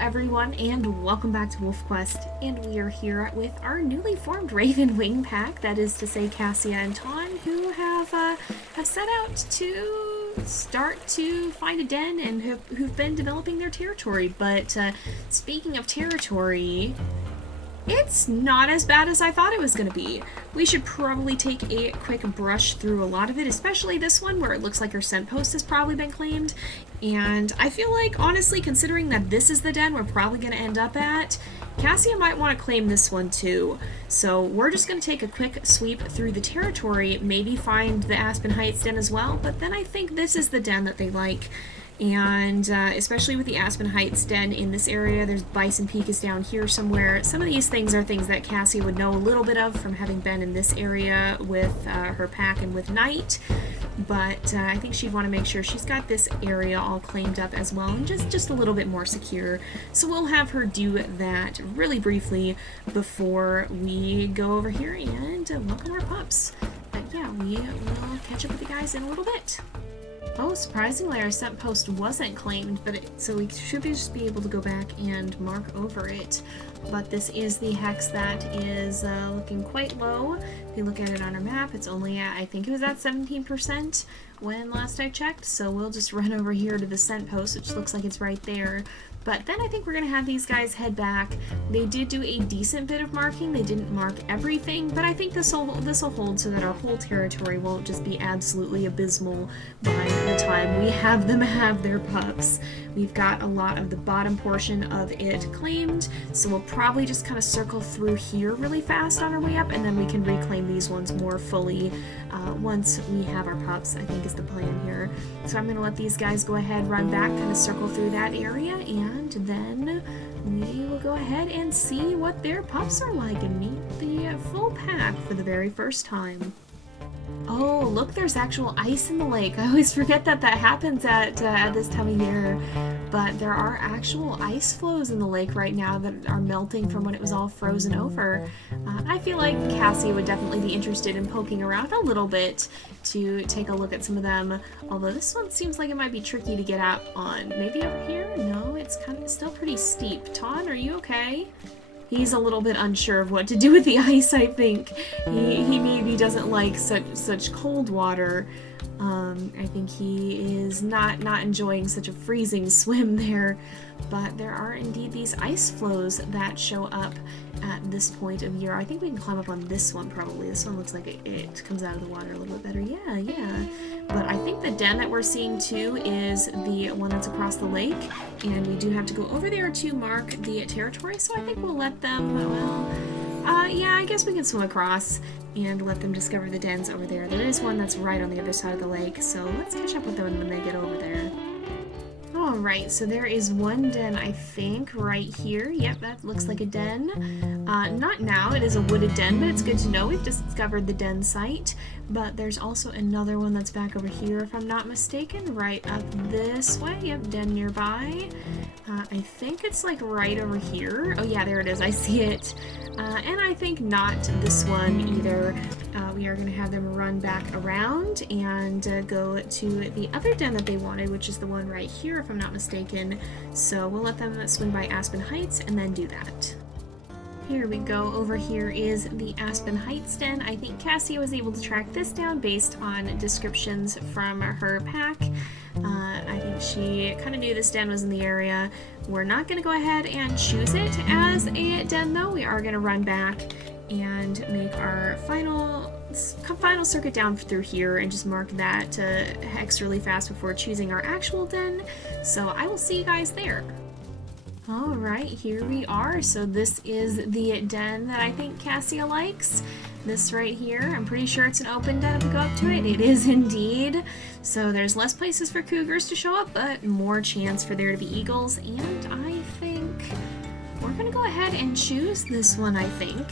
everyone, and welcome back to WolfQuest, and we are here with our newly formed Ravenwing pack, that is to say Cassia and Tawn, who have set out to start to find a den and who've been developing their territory. But speaking of territory, it's not as bad as I thought it was going to be. We should probably take a quick brush through a lot of it, especially this one where it looks like her scent post has probably been claimed. And I feel like, honestly, considering that this is the den we're probably going to end up at, Cassia might want to claim this one too. So we're just going to take a quick sweep through the territory, maybe find the Aspen Heights den as well, but then I think this is the den that they like. And especially with the Aspen Heights den in this area, there's Bison Peak is down here somewhere. Some of these things are things that Cassie would know a little bit of from having been in this area with her pack and with Night. But I think she'd want to make sure she's got this area all claimed up as well and just a little bit more secure. So we'll have her do that really briefly before we go over here and welcome our pups. But yeah, we will catch up with you guys in a little bit. Oh, surprisingly, our scent post wasn't claimed, so we should just be able to go back and mark over it. But this is the hex that is looking quite low. If you look at it on our map, it's only at, I think it was at 17% when last I checked, so we'll just run over here to the scent post, which looks like it's right there. But then I think we're going to have these guys head back. They did do a decent bit of marking. They didn't mark everything, but I think this will hold so that our whole territory won't just be absolutely abysmal by the time we have them have their pups. We've got a lot of the bottom portion of it claimed, so we'll probably just kind of circle through here really fast on our way up, and then we can reclaim these ones more fully once we have our pups, I think is the plan here. So I'm going to let these guys go ahead, run back, kind of circle through that area, and then we will go ahead and see what their pups are like and meet the full pack for the very first time. Oh, look, there's actual ice in the lake. I always forget that happens at this time of year, but there are actual ice flows in the lake right now that are melting from when it was all frozen over. I feel like Cassie would definitely be interested in poking around a little bit to take a look at some of them, although this one seems like it might be tricky to get out on. Maybe over here? No, it's kind of still pretty steep. Tawn, are you okay? He's a little bit unsure of what to do with the ice, I think. He maybe doesn't like such cold water. I think he is not enjoying such a freezing swim there. But there are indeed these ice flows that show up at this point of year. I think we can climb up on this one probably. This one looks like it comes out of the water a little bit better. Yeah. But I think the den that we're seeing too is the one that's across the lake. And we do have to go over there to mark the territory. So I think we'll let them, yeah, I guess we can swim across and let them discover the dens over there. There is one that's right on the other side of the lake. So let's catch up with them when they get over there. Alright, so there is one den, I think, right here. Yep, that looks like a den. Not now, it is a wooded den, but it's good to know. We've discovered the den site. But there's also another one that's back over here, if I'm not mistaken, right up this way. Yep, den nearby. I think it's like right over here. Oh yeah, there it is, I see it. And I think not this one either. We are going to have them run back around and go to the other den that they wanted, which is the one right here, if I'm not mistaken. So we'll let them swing by Aspen Heights and then do that. Here we go. Over here is the Aspen Heights den. I think Cassie was able to track this down based on descriptions from her pack. I think she kind of knew this den was in the area. We're not going to go ahead and choose it as a den though. We are going to run back and make our final circuit down through here and just mark that hex really fast before choosing our actual den. So I will see you guys there. Alright, here we are. So this is the den that I think Cassia likes. This right here, I'm pretty sure it's an open den if we go up to it. It is indeed. So there's less places for cougars to show up, but more chance for there to be eagles. And I think we're going to go ahead and choose this one, I think.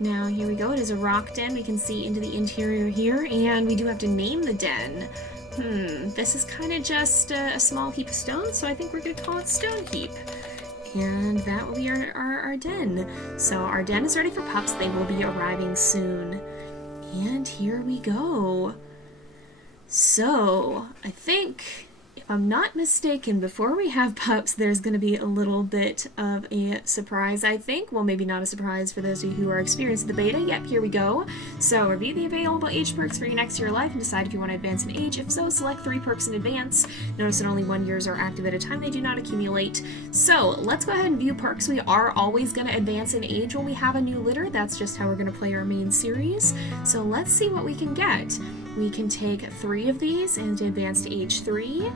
Now, here we go. It is a rock den. We can see into the interior here, and we do have to name the den. This is kind of just a small heap of stones, so I think we're going to call it Stone Heap. And that will be our den. So our den is ready for pups. They will be arriving soon. And here we go. So I think if I'm not mistaken, before we have Pups, there's going to be a little bit of a surprise, I think. Well, maybe not a surprise for those of you who are experienced in the beta. Yep, here we go. So, review the available age perks for your next year of life and decide if you want to advance in age. If so, select 3 perks in advance. Notice that only 1 years are active at a time. They do not accumulate. So, let's go ahead and view perks. We are always going to advance in age when we have a new litter. That's just how we're going to play our main series. So, let's see what we can get. We can take 3 of these and advance to age 3.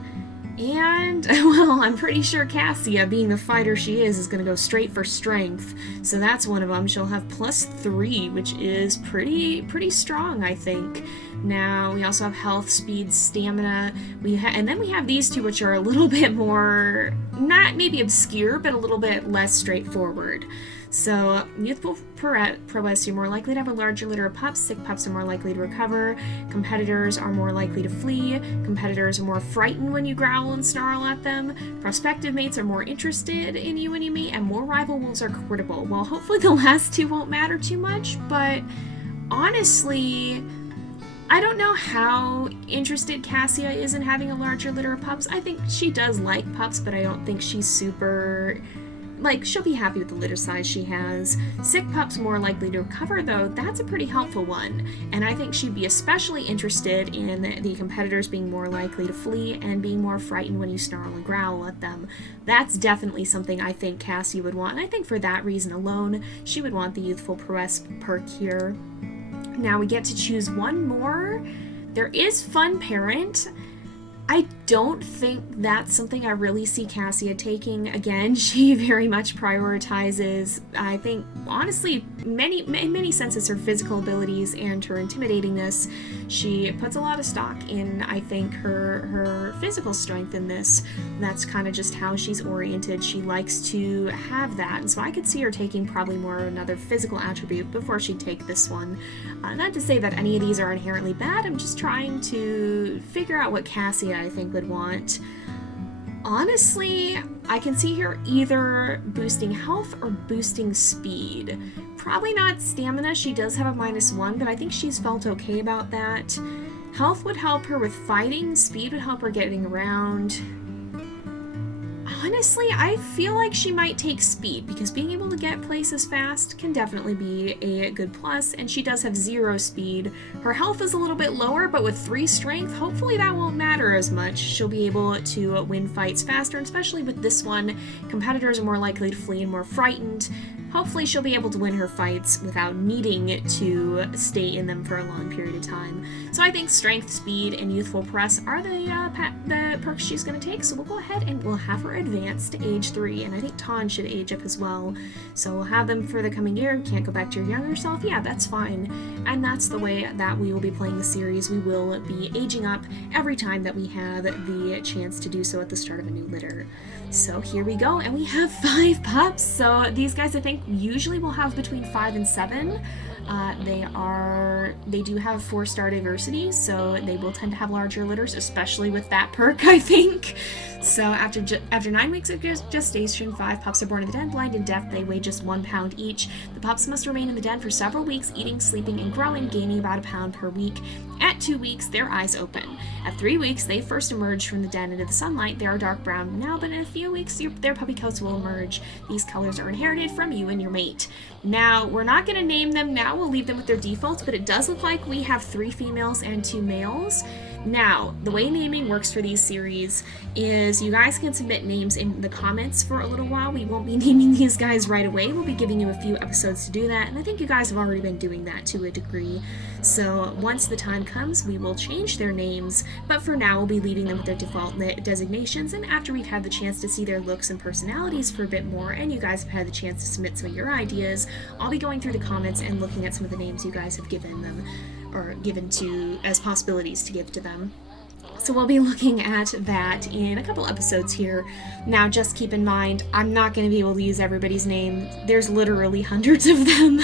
And, well, I'm pretty sure Cassia, being the fighter she is going to go straight for strength. So that's one of them. She'll have +3, which is pretty strong, I think. Now, we also have health, speed, stamina. And then we have these two, which are a little bit more, not maybe obscure, but a little bit less straightforward. So, youthful prowess, you're more likely to have a larger litter of pups. Sick pups are more likely to recover. Competitors are more likely to flee. Competitors are more frightened when you growl and snarl at them. Prospective mates are more interested in you when you mate. And more rival wolves are quotable. Well, hopefully the last two won't matter too much, but honestly, I don't know how interested Cassia is in having a larger litter of pups. I think she does like pups, but I don't think she's super... Like, she'll be happy with the litter size she has. Sick pups more likely to recover, though. That's a pretty helpful one. And I think she'd be especially interested in the competitors being more likely to flee and being more frightened when you snarl and growl at them. That's definitely something I think Cassie would want. And I think for that reason alone, she would want the youthful prowess perk here. Now we get to choose one more. There is Fun Parent. I don't think that's something I really see Cassia taking. Again, she very much prioritizes, I think, honestly, in many senses, her physical abilities and her intimidatingness. She puts a lot of stock in, I think, her physical strength in this. That's kind of just how she's oriented. She likes to have that, and so I could see her taking probably more another physical attribute before she'd take this one. Not to say that any of these are inherently bad, I'm just trying to figure out what Cassia, I think, would want. Honestly, I can see her either boosting health or boosting speed. Probably not stamina. She does have a -1, but I think she's felt okay about that. Health would help her with fighting. Speed would help her getting around. Honestly, I feel like she might take speed, because being able to get places fast can definitely be a good plus, and she does have 0 speed. Her health is a little bit lower, but with 3 strength, hopefully that won't matter as much. She'll be able to win fights faster, and especially with this one, competitors are more likely to flee and more frightened. Hopefully she'll be able to win her fights without needing to stay in them for a long period of time. So I think strength, speed, and youthful press are the perks she's going to take. So we'll go ahead and we'll have her advance to age 3. And I think Tawn should age up as well. So we'll have them for the coming year. Can't go back to your younger self? Yeah, that's fine. And that's the way that we will be playing the series. We will be aging up every time that we have the chance to do so at the start of a new litter. So here we go, and we have 5 pups. So these guys, I think, usually will have between 5 and 7. They do have 4-star diversity, so they will tend to have larger litters, especially with that perk, I think. So after 9 weeks of gestation, 5 pups are born in the den, blind and deaf. They weigh just 1 pound each. The pups must remain in the den for several weeks, eating, sleeping, and growing, gaining about 1 pound per week. At 2 weeks, their eyes open. At 3 weeks, they first emerge from the den into the sunlight. They are dark brown now, but in a few weeks, their puppy coats will emerge. These colors are inherited from you and your mate. Now, we're not going to name them now. We'll leave them with their defaults, but it does look like we have 3 females and 2 males. Now, the way naming works for these series is you guys can submit names in the comments for a little while. We won't be naming these guys right away. We'll be giving you a few episodes to do that, and I think you guys have already been doing that to a degree. So once the time comes, we will change their names, but for now we'll be leaving them with their default designations, and after we've had the chance to see their looks and personalities for a bit more, and you guys have had the chance to submit some of your ideas, I'll be going through the comments and looking at some of the names you guys have given them, or given to as possibilities to give to them. So we'll be looking at that in a couple episodes here. Now, just keep in mind, I'm not going to be able to use everybody's name. There's literally hundreds of them.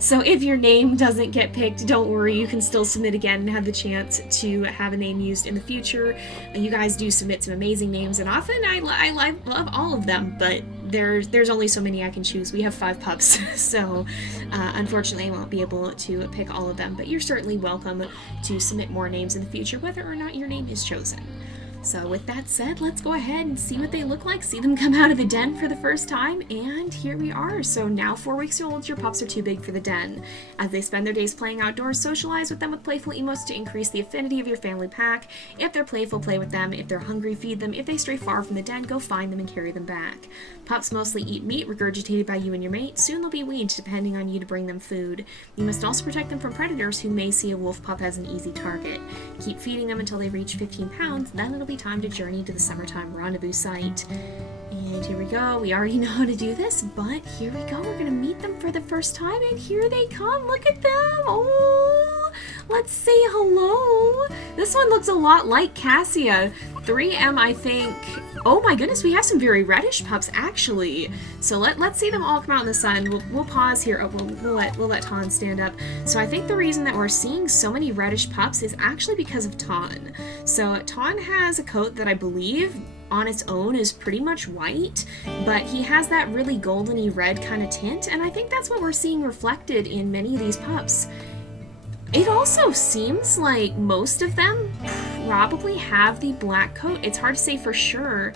So if your name doesn't get picked, don't worry. You can still submit again and have the chance to have a name used in the future. You guys do submit some amazing names, and often I love all of them, but there's only so many I can choose. We have 5 pups, so unfortunately I won't be able to pick all of them, but you're certainly welcome to submit more names in the future, whether or not your name is chosen. So with that said, let's go ahead and see what they look like, see them come out of the den for the first time, and here we are. So now 4 weeks old, your pups are too big for the den. As they spend their days playing outdoors, socialize with them with playful emotes to increase the affinity of your family pack. If they're playful, play with them. If they're hungry, feed them. If they stray far from the den, go find them and carry them back. Pups mostly eat meat regurgitated by you and your mate. Soon they'll be weaned, depending on you to bring them food. You must also protect them from predators who may see a wolf pup as an easy target. Keep feeding them until they reach 15 pounds, then it'll be time to journey to the summertime rendezvous site. And here we go. We already know how to do this, but here we go. We're gonna meet them for the first time, and here they come. Look at them. Oh, let's say hello. This one looks a lot like Cassia. 3M, I think. Oh my goodness, we have some very reddish pups actually. So let's see them all come out in the sun. We'll pause here. Oh, we'll let Tawn stand up. So I think the reason that we're seeing so many reddish pups is actually because of Tawn. So Tawn has a coat that I believe on its own is pretty much white, but he has that really goldeny red kind of tint, and I think that's what we're seeing reflected in many of these pups. It also seems like most of them probably have the black coat. It's hard to say for sure,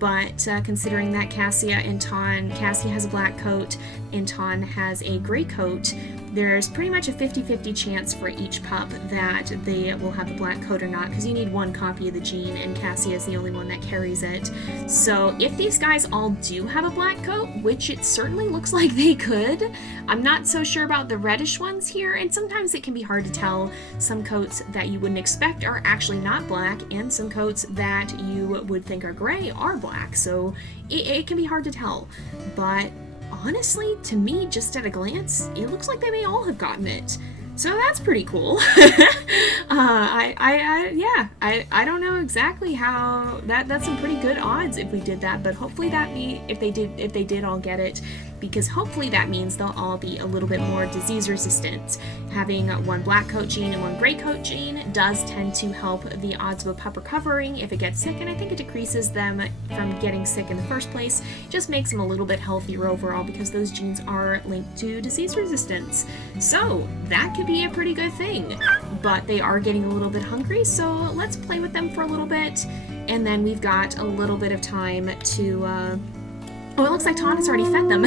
but considering that Cassia and Tawn, Cassia has a black coat and Tawn has a gray coat, there's pretty much a 50-50 chance for each pup that they will have the black coat or not, because you need one copy of the gene, and Cassia is the only one that carries it. So if these guys all do have a black coat, which it certainly looks like they could, I'm not so sure about the reddish ones here, and sometimes it can be hard to tell. Some coats that you wouldn't expect are actually not black, and some coats that you would think are gray are black, so it can be hard to tell. But honestly, to me, just at a glance, it looks like they may all have gotten it. So that's pretty cool. I don't know exactly how that's some pretty good odds if we did that, but hopefully if they did all get it, because hopefully that means they'll all be a little bit more disease resistant. Having one black coat gene and one gray coat gene does tend to help the odds of a pup recovering if it gets sick, and I think it decreases them from getting sick in the first place. It just makes them a little bit healthier overall because those genes are linked to disease resistance. So that could be a pretty good thing, but they are getting a little bit hungry, so let's play with them for a little bit, and then we've got a little bit of time to oh, it looks like Tawn has already fed them,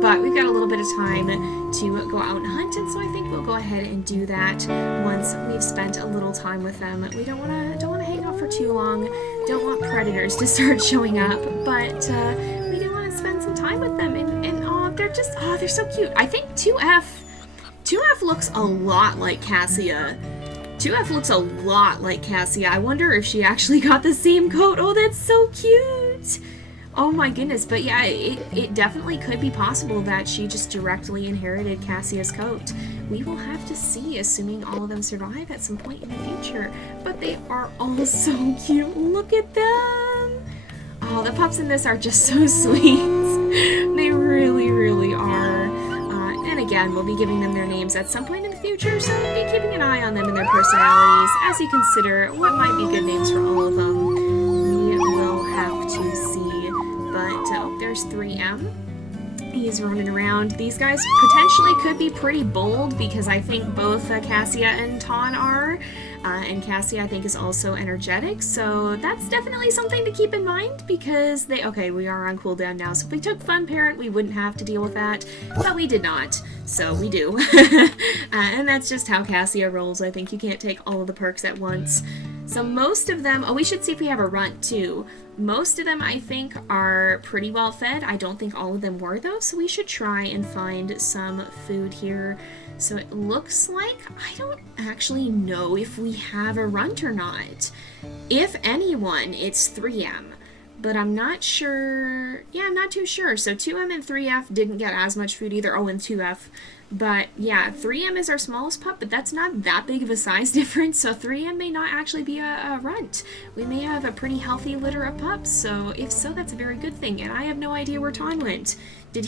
but we've got a little bit of time to go out and hunt, and so I think we'll go ahead and do that once we've spent a little time with them. We don't want to hang out for too long, don't want predators to start showing up, but we do want to spend some time with them, and oh, they're so cute. I think 2F looks a lot like Cassia. 2F looks a lot like Cassia. I wonder if she actually got the same coat. Oh, that's so cute. Oh my goodness, but yeah, it definitely could be possible that she just directly inherited Cassia's coat. We will have to see, assuming all of them survive at some point in the future. But they are all so cute. Look at them. Oh, the pups in this are just so sweet. They really, really are. And again, we'll be giving them their names at some point in the future, so be keeping an eye on them and their personalities as you consider what might be good names for all of them. We will have to see. But oh, there's 3M. He's running around. These guys potentially could be pretty bold because I think both Cassia and Tawn are. And Cassia, I think, is also energetic. So that's definitely something to keep in mind because we are on cooldown now. So if we took Fun Parent, we wouldn't have to deal with that. But we did not. So we do. And that's just how Cassia rolls. I think you can't take all of the perks at once. So most of them, we should see if we have a runt too. Most of them, I think, are pretty well fed. I don't think all of them were though, so we should try and find some food here. So it looks like, I don't actually know if we have a runt or not. If anyone, it's 3M. But I'm not sure, I'm not too sure. So 2M and 3F didn't get as much food either, and 2F. But yeah, 3M is our smallest pup, but that's not that big of a size difference, so 3M may not actually be a runt. We may have a pretty healthy litter of pups, so if so, that's a very good thing, and I have no idea where Tawn went. Did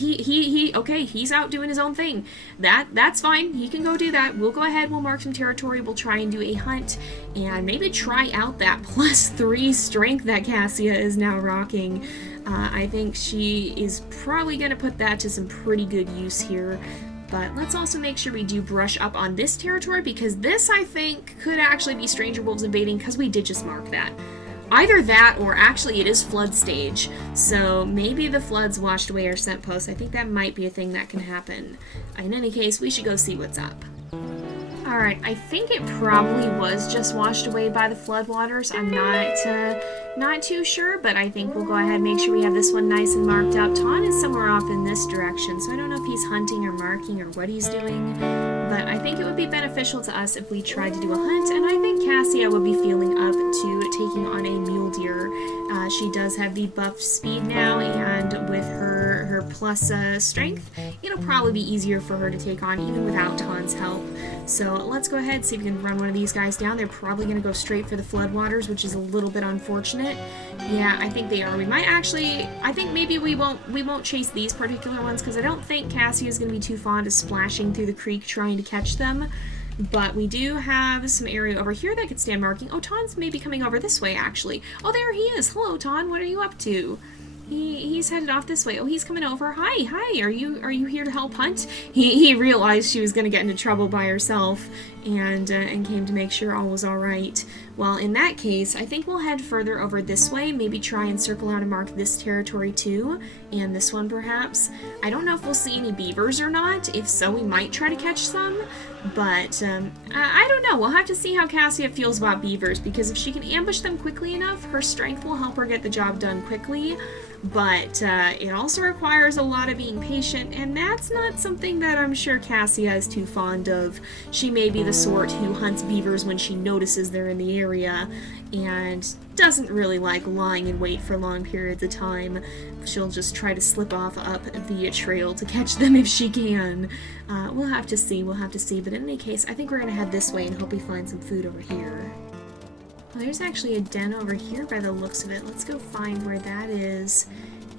okay, he's out doing his own thing. That's fine, he can go do that. We'll go ahead, we'll mark some territory, we'll try and do a hunt, and maybe try out that +3 strength that Cassia is now rocking. I think she is probably going to put that to some pretty good use here. But let's also make sure we do brush up on this territory, because this, I think, could actually be stranger wolves invading, because we did just mark that. Either that, or actually it is flood stage, so maybe the floods washed away our scent posts. I think that might be a thing that can happen. In any case, we should go see what's up. Alright, I think it probably was just washed away by the floodwaters. I'm not too sure, but I think we'll go ahead and make sure we have this one nice and marked out. Tawn is somewhere off in this direction, so I don't know if he's hunting or marking or what he's doing, but I think it would be beneficial to us if we tried to do a hunt, and I think Cassia would be feeling up to taking on a mule deer. She does have the buff speed now, and with her plus strength, it'll probably be easier for her to take on even without Tawn's help. So let's go ahead and see if we can run one of these guys down. They're probably going to go straight for the floodwaters, which is a little bit unfortunate. Yeah, I think they are. We might actually, I think maybe we won't chase these particular ones, because I don't think Cassia is going to be too fond of splashing through the creek trying to catch them. But we do have some area over here that could stand marking. Oh, Tawn's maybe coming over this way, actually. Oh, there he is. Hello, Tawn. What are you up to? He's headed off this way. Oh, he's coming over. Hi. Are you here to help hunt? He realized she was going to get into trouble by herself, and came to make sure all was all right. Well, in that case, I think we'll head further over this way. Maybe try and circle out and mark this territory too, and this one perhaps. I don't know if we'll see any beavers or not. If so, we might try to catch some. But I don't know. We'll have to see how Cassia feels about beavers, because if she can ambush them quickly enough, her strength will help her get the job done quickly. But it also requires a lot of being patient, and that's not something that I'm sure Cassia is too fond of. She may be the sort who hunts beavers when she notices they're in the area, and doesn't really like lying in wait for long periods of time. She'll just try to slip off up the trail to catch them if she can. We'll have to see, but in any case, I think we're gonna head this way and hope we find some food over here. Well, there's actually a den over here by the looks of it. Let's go find where that is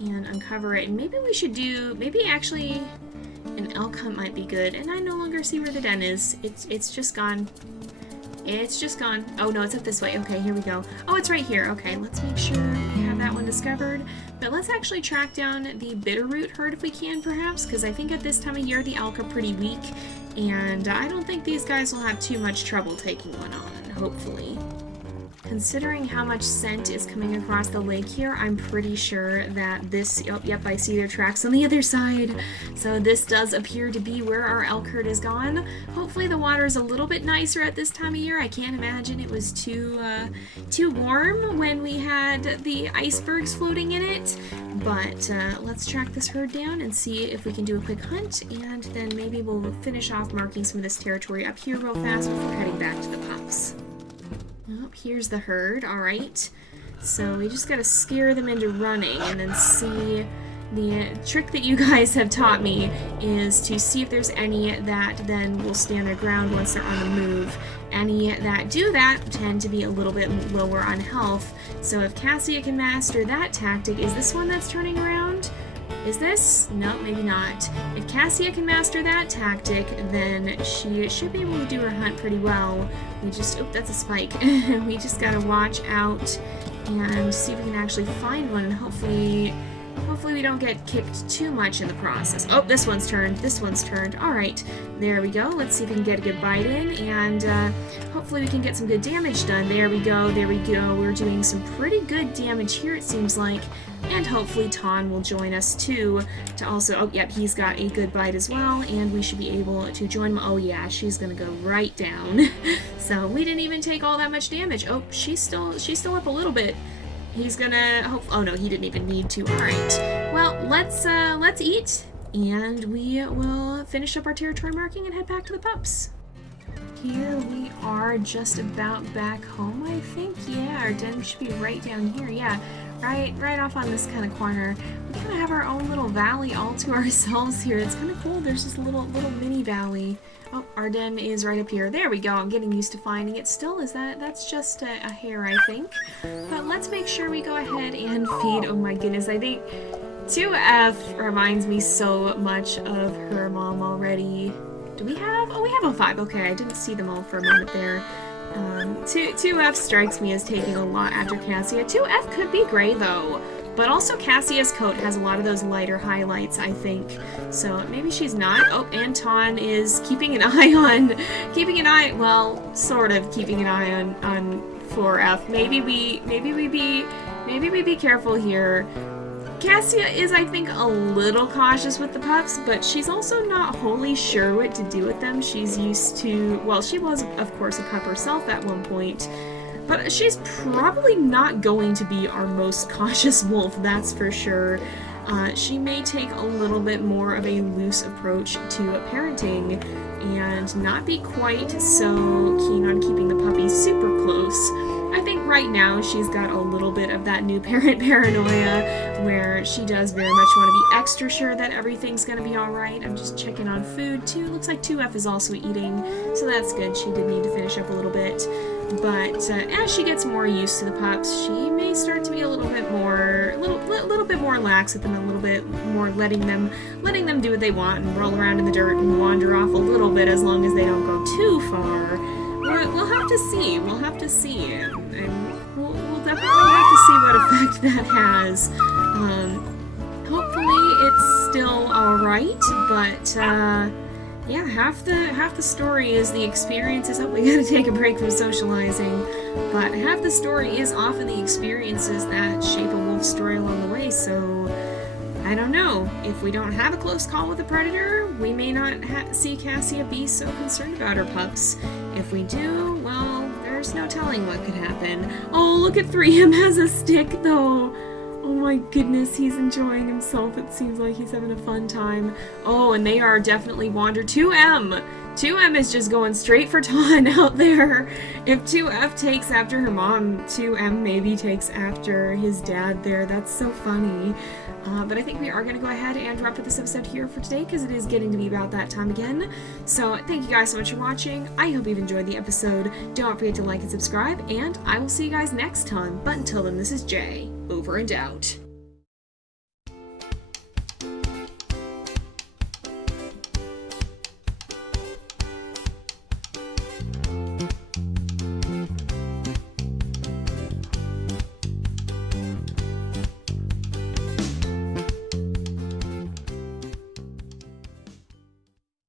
and uncover it. And maybe we should do, maybe actually an elk hunt might be good. And I no longer see where the den is. It's just gone. It's just gone. Oh no, it's up this way. Okay, here we go. Oh, it's right here. Okay, let's make sure we have that one discovered. But let's actually track down the bitterroot herd if we can, perhaps, because I think at this time of year the elk are pretty weak, and I don't think these guys will have too much trouble taking one on, hopefully. Considering how much scent is coming across the lake here, I'm pretty sure that this, oh, yep, I see their tracks on the other side. So this does appear to be where our elk herd is gone. Hopefully the water is a little bit nicer at this time of year. I can't imagine it was too warm when we had the icebergs floating in it. But let's track this herd down and see if we can do a quick hunt, and then maybe we'll finish off marking some of this territory up here real fast before heading back to the Pups. Oh, here's the herd. Alright. So we just gotta scare them into running and then see. The trick that you guys have taught me is to see if there's any that then will stand their ground once they're on the move. Any that do that tend to be a little bit lower on health. So if Cassia can master that tactic, is this one that's turning around? Is this? No, maybe not. If Cassia can master that tactic, then she should be able to do her hunt pretty well. We just, oh, that's a spike. We just gotta watch out and see if we can actually find one, and hopefully we don't get kicked too much in the process. Oh, this one's turned. Alright, there we go. Let's see if we can get a good bite in, and hopefully we can get some good damage done. There we go. We're doing some pretty good damage here, it seems like. And hopefully Tawn will join us too, to also, oh yep, he's got a good bite as well, and we should be able to join him. Oh yeah, she's gonna go right down. So we didn't even take all that much damage. Oh, she's still up a little bit. He's gonna hope, oh no, he didn't even need to. Alright, well, let's eat, and we will finish up our territory marking and head back to the Pups. Here we are, just about back home, I think. Yeah, our den should be right down here. Yeah, right off on this kind of corner. We kind of have our own little valley all to ourselves here. It's kind of cool. There's this little mini valley. Oh, our den is right up here. There we go. I'm getting used to finding it still. That's just a hair, I think. But let's make sure we go ahead and feed. Oh my goodness, I think 2F reminds me so much of her mom already. Do we have? Oh, we have a 5. Okay, I didn't see them all for a moment there. 2F strikes me as taking a lot after Cassia. 2F could be gray, though. But also Cassia's coat has a lot of those lighter highlights, I think. So maybe she's not. Oh, and Tawn is keeping an eye on, well, sort of keeping an eye on 4F. Maybe we be careful here. Cassia is, I think, a little cautious with the pups, but she's also not wholly sure what to do with them. She's used to, well, she was, of course, a pup herself at one point, but she's probably not going to be our most cautious wolf, that's for sure. She may take a little bit more of a loose approach to parenting and not be quite so keen on keeping the puppies super close. I think right now she's got a little bit of that new parent paranoia where she does very much want to be extra sure that everything's going to be alright. I'm just checking on food too. Looks like 2F is also eating, so that's good. She did need to finish up a little bit. But as she gets more used to the pups, she may start to be a little bit more lax with them, a little bit more letting them do what they want and roll around in the dirt and wander off a little bit as long as they don't go too far. We'll have to see. We'll have to see, and we'll definitely have to see what effect that has. Hopefully it's still alright, but yeah, half the story is the experiences. Oh, we gotta take a break from socializing, but half the story is often the experiences that shape a wolf's story along the way, so I don't know. If we don't have a close call with a predator, we may not see Cassia be so concerned about her pups. If we do, well, there's no telling what could happen. Oh, look at 3M has a stick, though. Oh my goodness, he's enjoying himself. It seems like he's having a fun time. Oh, and they are definitely wander 2M. 2M is just going straight for Tawn out there. If 2F takes after her mom, 2M maybe takes after his dad there. That's so funny. But I think we are going to go ahead and wrap up this episode here for today because it is getting to be about that time again. So thank you guys so much for watching. I hope you've enjoyed the episode. Don't forget to like and subscribe, and I will see you guys next time. But until then, this is Jay, over and out.